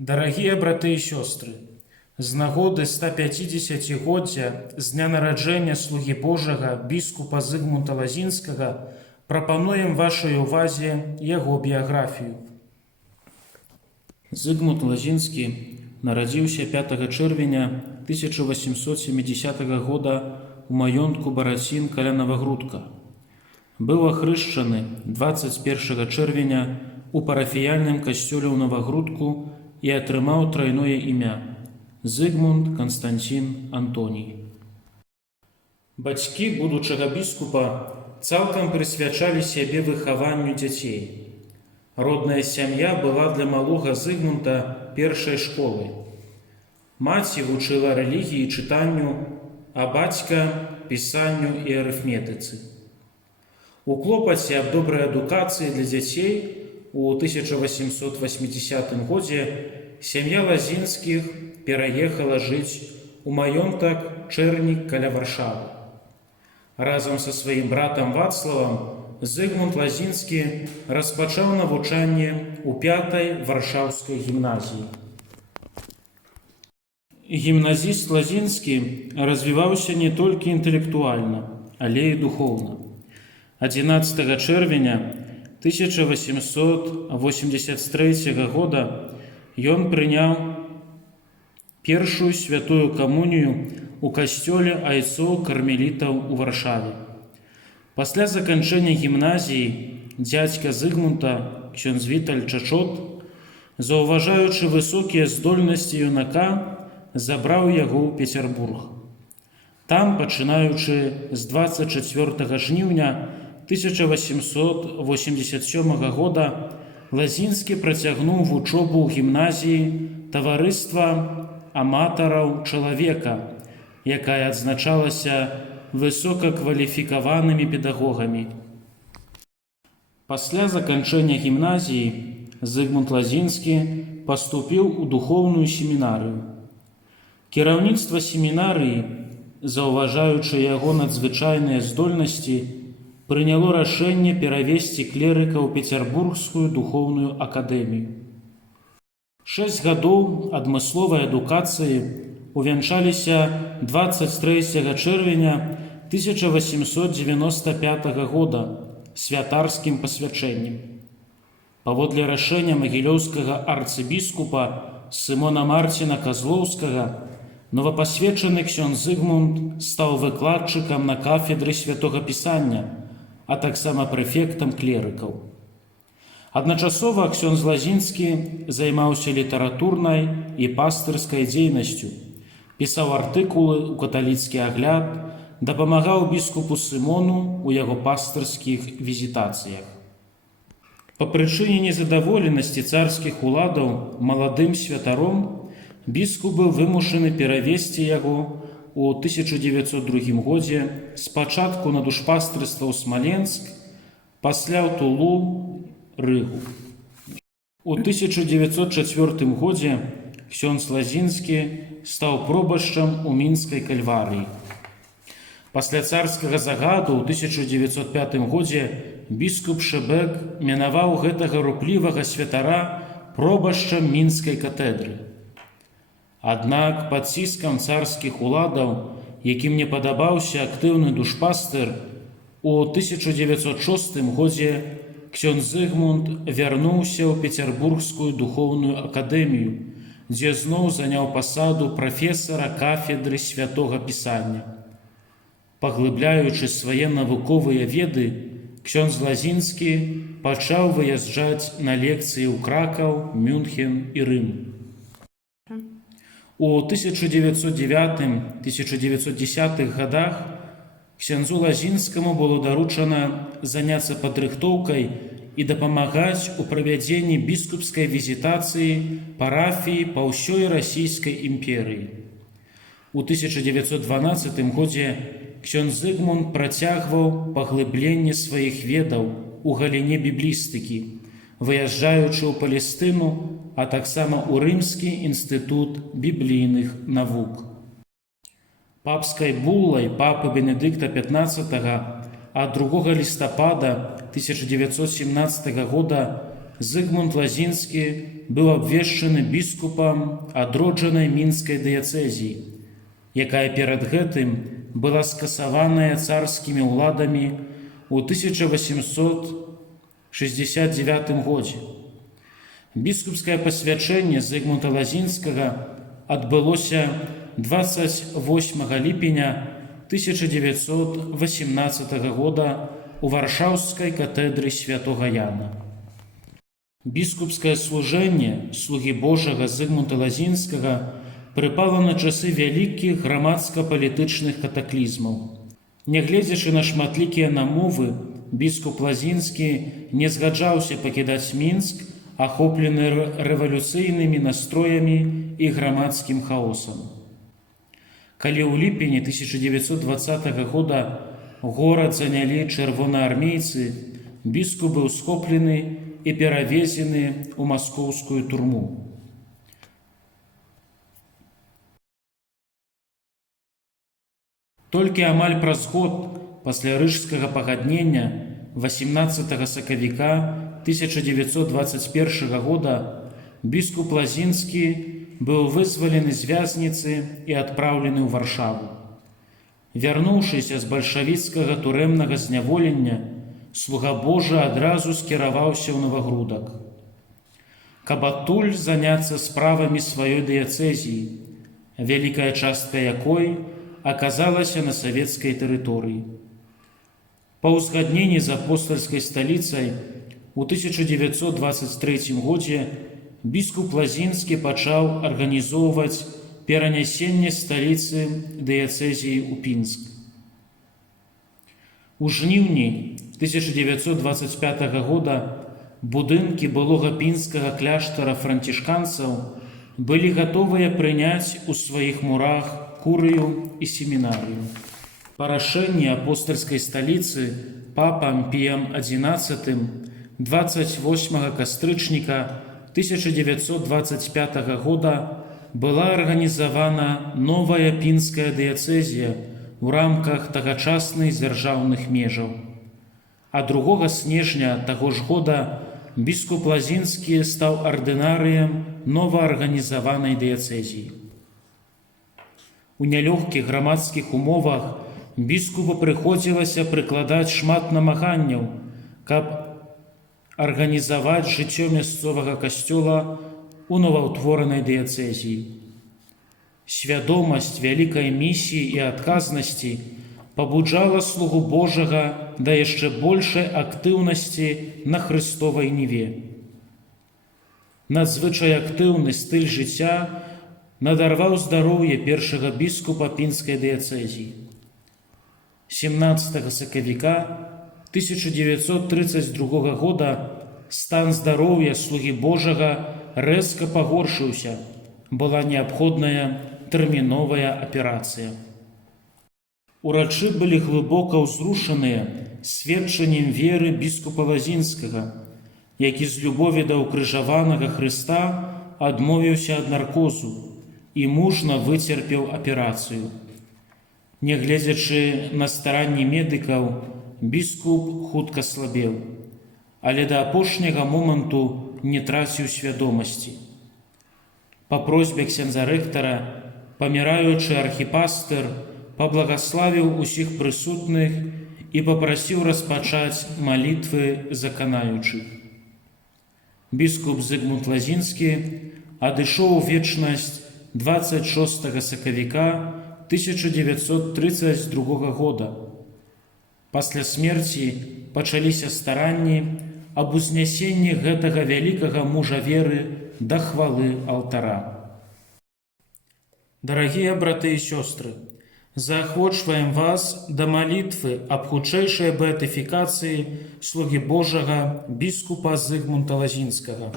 Дарагія браты і сёстры, з нагоды 150-годдзя з дня нараджэння слугі Божага біскупа Зыгмунта Лазінскага прапануем вашай увазе яго біяграфію. Зыгмунт Лазінскі нарадзіўся 5 чэрвеня 1870 года у маёнтку Барацін каля Новагрудка. Быў ахрышчаны 21 чэрвеня у парафіяльным касцёле ў Новагрудку і атрымаў трайное імя – Зыгмунд Канстанцін Антоній. Бацькі будучага біскупа цалкам прысвячалі сябе выхаванню дзяцей. Родная сям'я была для малога Зыгмунта першай школай. Маці вучыла рэлігіі і чытанню, а бацька – пісанню і арыфметыцы. У клопаце аб добрай адукацыі для дзяцей у 1880 годзе сям'я Лазінскіх пераехала жыць у маёнтак Чэрнік каля Варшавы. Разам са сваім братам Вацлавам Зыгмунд Лазінскі распачаў навучанне ў 5-й варшаўскай гімназіі. Гімназіст Лазінскі развіваўся не толькі інтэлектуальна, але і духоўна. 11 чэрвеня 1883 года ён прыняў першую святую камунію ў касцёле айцоў кармелітаў у Варшаве. Пасля заканчэння гімназіі дзядзька Зыгмунта, ксёндз Віталь Чачот, заўважаючы высокія здольнасці юнака, забраў яго ў Пецярбург. Там, пачынаючы з 24 жніўня 1887 года, Лазінскі працягнуў вучобу ў гімназіі таварыства аматараў чалавека, якая адзначалася высокакваліфікаванымі педагогамі. Пасля заканчэння гімназіі Зыгмунд Лазінскі паступіў у духоўную семінарыю. Кіраўніцтва семінарыі, заўважаючы яго надзвычайныя здольнасці, прыняло рашэнне перавесці клерыка ў Пецярбургскую духоўную акадэмію. 6 гадоў адмысловай адукацыі увянчаліся 23 чэрвеня 1895 года святарскім пасвячэннем. Паводле рашэння магілёўскага арцыбіскупа Сымона Марціна Казлоўскага, новапасвечаны ксёндз Зыгмунд стаў выкладчыкам на кафедры святога пісання, а таксама прэфектам клерыкаў. Адначасова ксёндз Лазінскі займаўся літаратурнай і пастырскай дзейнасцю, пісаў артыкулы ў каталіцкі агляд, дапамагаў біскупу Сымону ў яго пастырскіх візітацыях. Па прычыне незадаволенасці царскіх уладаў маладым святаром біскуп быў вымушаны перавесці яго у 1902 годзе спачатку на душпастырства ў Смаленск, пасля ў Тулу, Рыгу. У 1904 годзе ксёндз Лазінскі стаў пробашчам у мінскай кальварыі. Пасля царскага загаду ў 1905 годзе біскуп Шэбек мінаваў гэтага руплівага святара пробашчам мінскай катэдры. Аднак пад ціскам царскіх уладаў, якім не падабаўся актыўны душпастыр, у 1906 годзе ксёндз Зыгмунд вярнуўся ў Пецярбургскую духоўную акадэмію, дзе зноў заняў пасаду прафесара кафедры святога пісання. Паглыбляючы свае навуковыя веды, ксёндз Лазінскі пачаў выязджаць на лекцыі ў Кракаў, Мюнхен і Рым. У 1909-1910 годах ксяндзу Лазінскаму было даручана заняцца падрыхтоўкай і дапамагаць у правядзенні біскупскай візітацыі парафіі па ўсёй расійскай імперыі. У 1912 годзе ксёндз Зыгмунд працягваў паглыбленне сваіх ведаў у галіне біблістыкі, выязджаючы ў Палестыну, а таксама ў Рымскі інстытут біблійных навук. Папскай буллай папы Бенедыкта XV ад 2 лістапада 1917 года Зыгмунд Лазінскі быў абвешчаны біскупам адроджанай мінскай дыяцэзіі, якая перад гэтым была скасаваная царскімі ўладамі ў 1869 годзе. Біскупскае пасвячэнне Зыгмунда Лазінскага адбылося 28 ліпеня 1918 года у варшаўскай катедры святога Яна. Біскупскае служэнне слугі Божага Зыгмунда Лазінскага прыпала на часы вялікіх грамадска-палітычных катаклізмаў. Нягледзячы на шматлікія намовы, біскуп Лазінскі не згаджаўся пакідаць Мінск, ахоплены рэвалюцыйнымі настроямі і грамадскім хаосам. Калі ў ліпені 1920 года горад занялі чырвонаармейцы, біскуп быў схоплены і перавезены ў маскоўскую турму. Толькі амаль праз год пасля рыжскага пагаднення 18 сакавіка 1921 года біскуп Лазінскі быў вызвалены з вязніцы і адпраўлены ў Варшаву. Вярнуўшыся з бальшавіцкага турэмнага зняволення, слуга Божы адразу скіраваўся ў Новагрудак, каб адтуль заняцца справамі сваёй дыяцэзіі, вялікая частка якой аказалася на савецкай тэрыторыі. Па ўзгадненні з апостальскай сталіцай у 1923 годзе біскуп Лазінскі пачаў арганізоўваць перанясенне сталіцы дыяцэзіі ў Пінск. У жніўні 1925 года будынкі былога пінскага кляштара францішканцаў былі гатовыя прыняць у сваіх мурах курыю і семінарыю. Па рашэнні апостальскай сталіцы папам Піем XI 28 кастрычніка 1925 года была арганізавана новая пінская дыяцэзія ў рамках тагачаснай дзяржаўных межаў. А 2 снежня таго ж года біскуп Лазінскі стаў ардынарыем новаарганізаванай дыяцэзіі. У нялёгкіх грамадскіх умовах біскупу прыходзілася прыкладаць шмат намаганняў, каб арганізаваць жыццё мясцовага касцёла у новаўтворанай дыяцэзіі. Свядомасць вялікай місіі і адказнасці пабуджала слугу Божага да яшчэ большай актыўнасці на Хрыстовай ніве. Надзвычай актыўны стыль жыцця надарваў здароўе першага біскупа пінскай дыяцэзіі. 17 сакавіка 1932 года стан здароўя слугі Божага рэзка пагоршыўся, была неабходная тэрміновая аперацыя. Урачы былі глыбока ўзрушаныя сведчаннем веры біскупа Лазінскага, які з любові да ўкрыжаванага Хрыста адмовіўся ад наркозу і мужна выцерпеў аперацыю. Нягледзячы на старанні медыкаў, біскуп хутка слабеў, але да апошняга моманту не траціў свядомасці. Па просьбе ксяндза рэктара паміраючы архіпастыр паблагаславіў усіх прысутных і папрасіў распачаць малітвы за канаючых. Біскуп Зыгмунд Лазінскі адышоў у вечнасць 26 сакавіка 1932 года. Пасля смерці пачаліся старанні аб узнясенні гэтага вялікага мужа веры да хвалы алтара. Дарагія браты і сёстры, заахвочваем вас да малітвы аб хутчэйшай беатыфікацыі слугі Божага біскупа Зыгмунда Лазінскага.